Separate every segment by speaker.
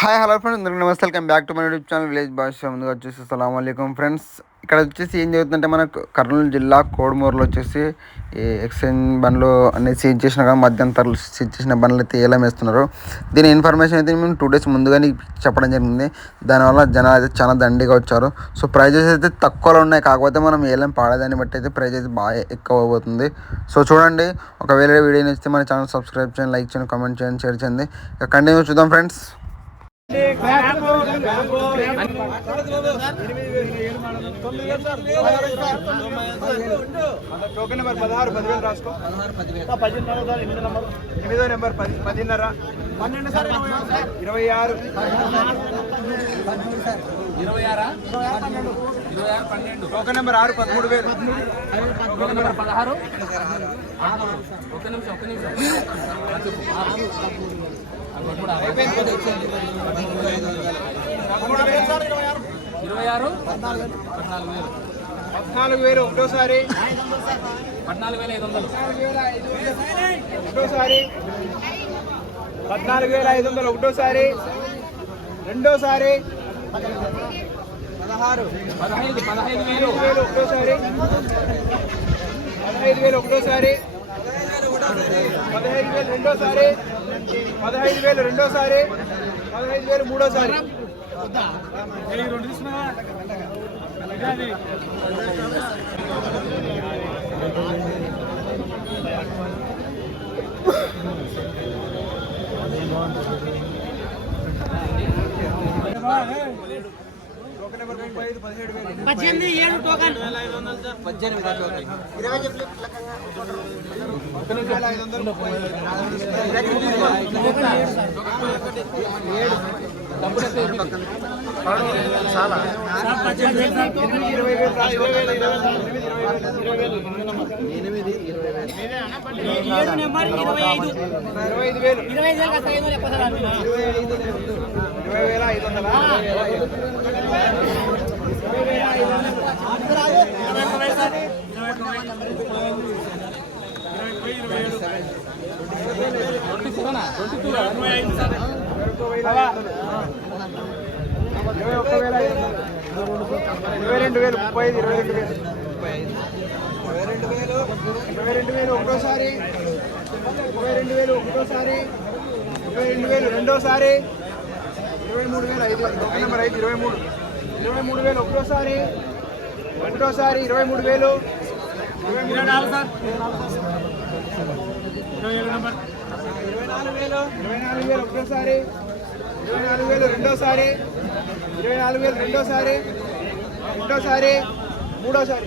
Speaker 1: Hi hello friends అందరికీ నమస్తే. Welcome back to my YouTube channel village భాష ముందుగా వచ్చేసి అస్సలం అయికం ఫ్రెండ్స్ ఇక్కడ వచ్చేసి ఏం జరుగుతుందంటే మన కర్నూలు జిల్లా కోడుమూరులో వచ్చేసి ఈ ఎక్స్చేంజ్ బండ్లు అనేది సీజ్ చేసిన కానీ మధ్యంతరాలు సీజ్ చేసిన బండ్లు అయితే ఏలం వేస్తున్నారు. దీని ఇన్ఫర్మేషన్ అయితే మేము టూ డేస్ ముందుగానే చెప్పడం జరిగింది. దానివల్ల జనాలు అయితే చాలా దండిగా వచ్చారు. సో ప్రైజెస్ అయితే తక్కువలో ఉన్నాయి. కాకపోతే మనం ఏలం పాడేదాన్ని బట్టి అయితే ప్రైజ్ అయితే బాగా ఎక్కువ అవబోతుంది సో చూడండి. ఒకవేళ వీడియో నచ్చితే మన ఛానల్ సబ్స్క్రైబ్ చేయండి లైక్ చేయండి కామెంట్ చేయండి షేర్ చేయండి. ఇక కంటిన్యూ చూద్దాం ఫ్రెండ్స్
Speaker 2: టోకెన్ నెంబర్ పదహారు పదివేలు రాసుకో ఎనిమిదో నెంబర్ పది పదిన్నర పన్నెండు సార్ ఇరవై ఆరు ఇరవై ఆరా ఇరవై ఆరు పన్నెండు టోకెన్ నెంబర్ ఆరు పదమూడు వేలు టోకెన్ నెంబర్ పదహారు ఒక నిమిషం ఒక నిమిషం ఇరవై ఆరు. పద్నాలుగు వేలు ఒకటోసారి. పద్నాలుగు వేల ఐదు వందలు. ఒకటోసారి. పద్నాలుగు వేల ఐదు వందలు ఒకటోసారి. రెండోసారి. పదహారు. పదహైదు పదహైదు వేలు. వేలు ఒకటోసారి. పదహైదు వేలు ఒకటోసారి. పదహైదు వేలు రెండోసారి. పదహైదు వేలు రెండోసారి పదహైదు వేలు మూడోసారి. టోకెన్ పద్దెనిమిది ఏడు టోకన్ ఐదు. ఇరవై వేలు, ఎనిమిది, ఇరవై వేలు. ఏడు నెంబర్ ఇరవై ఐదు. ఇరవై ఐదు వేలు ఇరవై ఐదు వేలు. ఇరవై ఐదు. ఐదు ఇరవై ఒక్క వేల ఇరవై రెండు వేలు ముప్పై ఐదు. ఇరవై రెండు వేలు ఇరవై రెండు వేలు ఇరవై రెండు వేలు ఒకటోసారి ఇరవై రెండు వేలు ఒకటోసారి ఇరవై రెండు వేలు రెండోసారి. ఇరవై మూడు వేలు ఐదు ఒక నెంబర్ ఐదు ఇరవై మూడు ఇరవై మూడు వేలు ఒకటోసారి ఒకటోసారి ఇరవై మూడు వేలు ఇరవై నాలుగు సార్ ఇరవై నాలుగు వేలు ఇరవై నాలుగు వేలు ఒకటోసారి ఇరవై నాలుగు వేలు రెండోసారి ఇరవై నాలుగు వేలు రెండోసారి రెండోసారి మూడోసారి.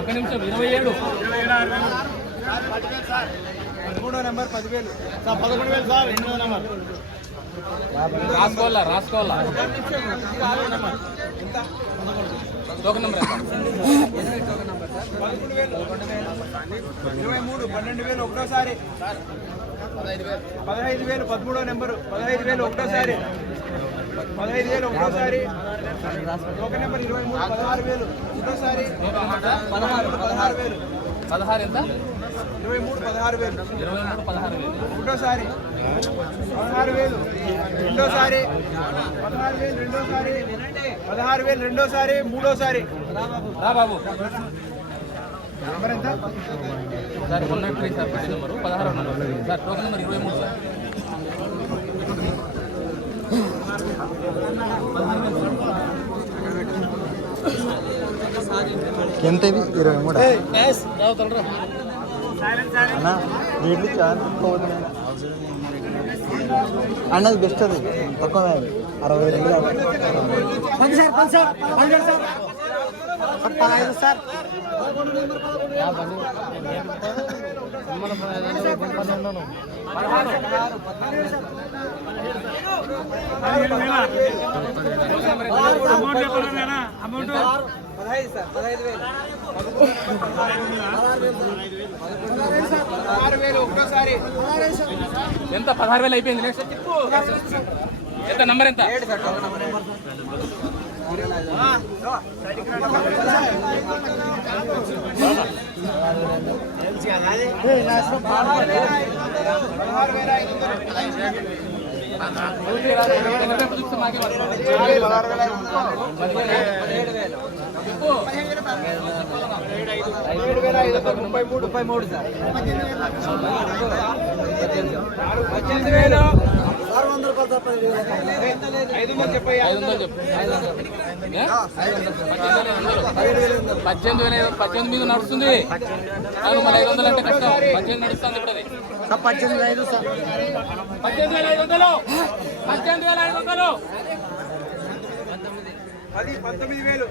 Speaker 2: ఒక నిమిషం ఇరవై ఏడు. మూడో నెంబర్ పదివేలు. సార్ పదకొండు వేలు సార్ ఎనిమిదో నెంబర్. రాసుకోవాలా రాసుకోవాలా? ఆరో నెంబర్ ఇరవై మూడు పన్నెండు వేలు ఒకటోసారి. పదహైదు వేలు పదమూడో నెంబరు పదహైదు వేలు ఒకటోసారి. పదహైదు వేలు ఒకటోసారి ఒక నెంబర్ ఇరవై మూడు పదహారు వేలు ఒకటోసారి పదహారు పదహారు వేలు. పదహారు ఎంత? ఇరవై మూడు పదహారు వేలు. ఇరవై మూడు పదహారు వేలు. ఒకటోసారి పదహారు వేలు రెండోసారి పదహారు వేలు రెండోసారి పదహారు వేలు రెండోసారి మూడోసారి. రా బాబు. నెంబర్ ఎంత? Sir one nought three sir number పదహారు నెంబర్ సార్ టోకెన్ నెంబర్ ఇరవై మూడు సార్. ఎంత ఇది? ఇరవై మూడు? అన్న వీటిలో చాలా తక్కువ. అన్నది బెస్ట్ అది. తక్కువ అరవై రెండు సార్ పది పదహైదు సార్ పదహైదు వేలు పదహారు వేలు ఎంత? పదహారు వేలు అయిపోయింది. నెక్స్ట్ చెప్పు ఎంత? నంబర్ ఎంత? ముప్పై మూడు ముప్పై మూడు సార్ పద్దెనిమిది వేలు. పద్దెనిమిది వేల పద్దెనిమిది మీద నడుస్తుంది. మళ్ళీ ఐదు వందలు అంటే కష్టం. పద్దెనిమిది నడుస్తుంది ఇప్పుడు అది. పద్దెనిమిది ఐదు సార్ పద్దెనిమిది వేల ఐదు వందలు. పద్దెనిమిది వేల ఐదు వందలు. పది పంతొమ్మిది వేలు.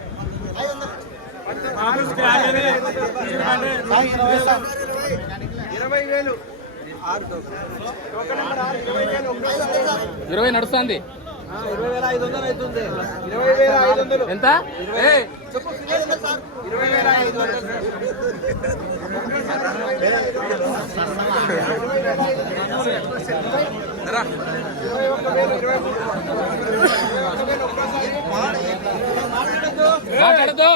Speaker 2: ఇరవై వేలు. ఇరవై నడుస్తుంది ఎంత మాట్లాడద్దు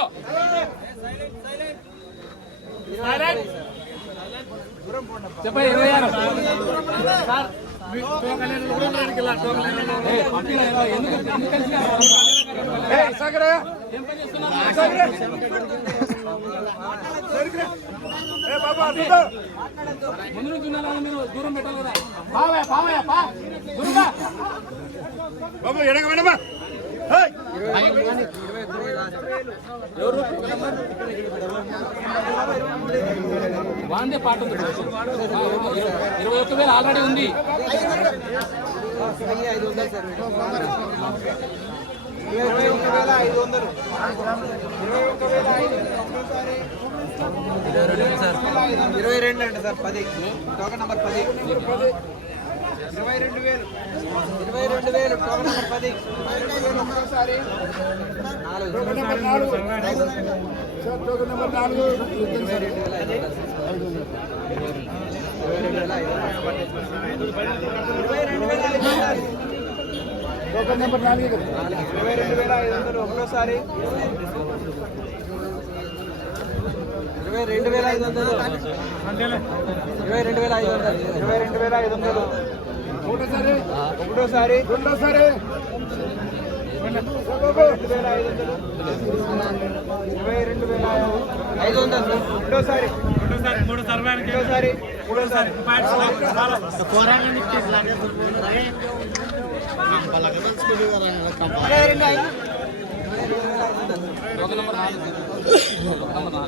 Speaker 2: ముందు నుంచి ఉన్నారా మీరు దూరం పెట్టాలి కదా పావయ్య పావయ్య పా గురుగా వాందే పాట ఉంది. ఇరవై- ఒక్క వేలు ఆల్రెడీ ఉంది. ఐదు వందలు సార్ ఇరవై ఒక్క వేల ఐదు వందలు ఇరవై ఒక్క వేల ఐదు ఇరవై రెండు అండి సార్ పది. టోకన్ నెంబర్ పది. ఇరవై రెండు వేలు. ఇరవై రెండు వేలు. నెంబర్ పది. ఒకసారి నెంబర్ నాలుగు. ఇరవై రెండు వేల ఐదు వందలు ఇరవై రెండు వేల ఐదు రెండు వేల ఐదు వందలు ఇరవై రెండు వేల ఐదు వందలు ఒకటోసారి ఇరవై రెండు వేల ఐదు వందలు. ఇరవై రెండు వేల ఐదు వందలు. ఇరవై రెండు వేల ఐదు వందలు. ఒకటోసారి ఒకటోసారి రెండోసారి. రెండు వేల ఐదు వందలు. ఇరవై రెండు వేల ఐదు వందలు రెండోసారి. రెండోసారి మూడోసారి. ఒక నెంబర్ నాలుగు ఒక నెంబర్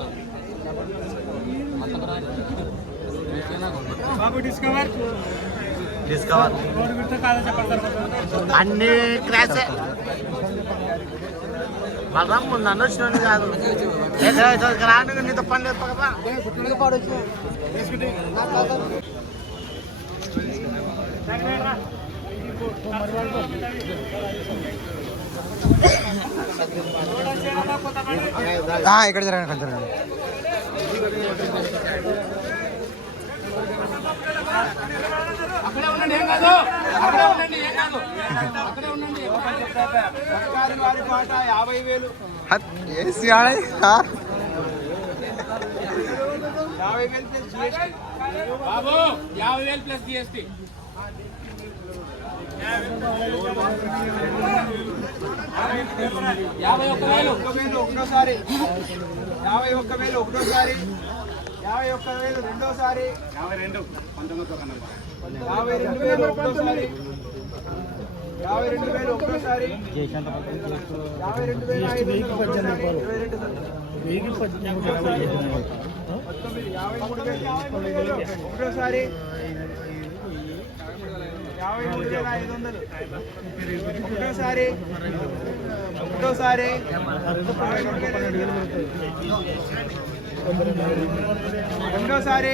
Speaker 2: కొను. అన్ని క్రాష్ బలరాం ముందు అన్న వచ్చినాడు కాదు. రాను నీతో పని లేదు పక్కపా ఇక్కడ జరగండి కొంచెం అక్కడే ఉండండి ఏం కాదు? అక్కడే ఉండండి ఏం కాదు? అక్కడే ఉండండి సర్కారు వారి పాట యాభై వేలు. యాభై వేలు ప్లస్ జిఎస్టీ బాబు యాభై వేలు ప్లస్ జిఎస్టీ యాభై ఒక్క వేలు. ఒక్క వేలు ఒకటోసారి. యాభై ఒక్క వేలు ఒకటోసారి. యాభై ఒక్క వేలు రెండోసారి. యాభై రెండు. యాభై రెండు వేలు ఒకటోసారి యాభై రెండు వేలు ఒకటోసారి యాభై రెండు వేల ఐదు వందలు ఒకటోసారి. ఇరవై రెండు సార్. పంతొమ్మిది యాభై మూడు వేలు యాభై మూడు వేలు ఒకటోసారి యాభై మూడు వేల ఐదు వందలు. ఒకటోసారి ఒకటోసారి యాభై మూడు వేల ఐదు వందలు. రెండోసారి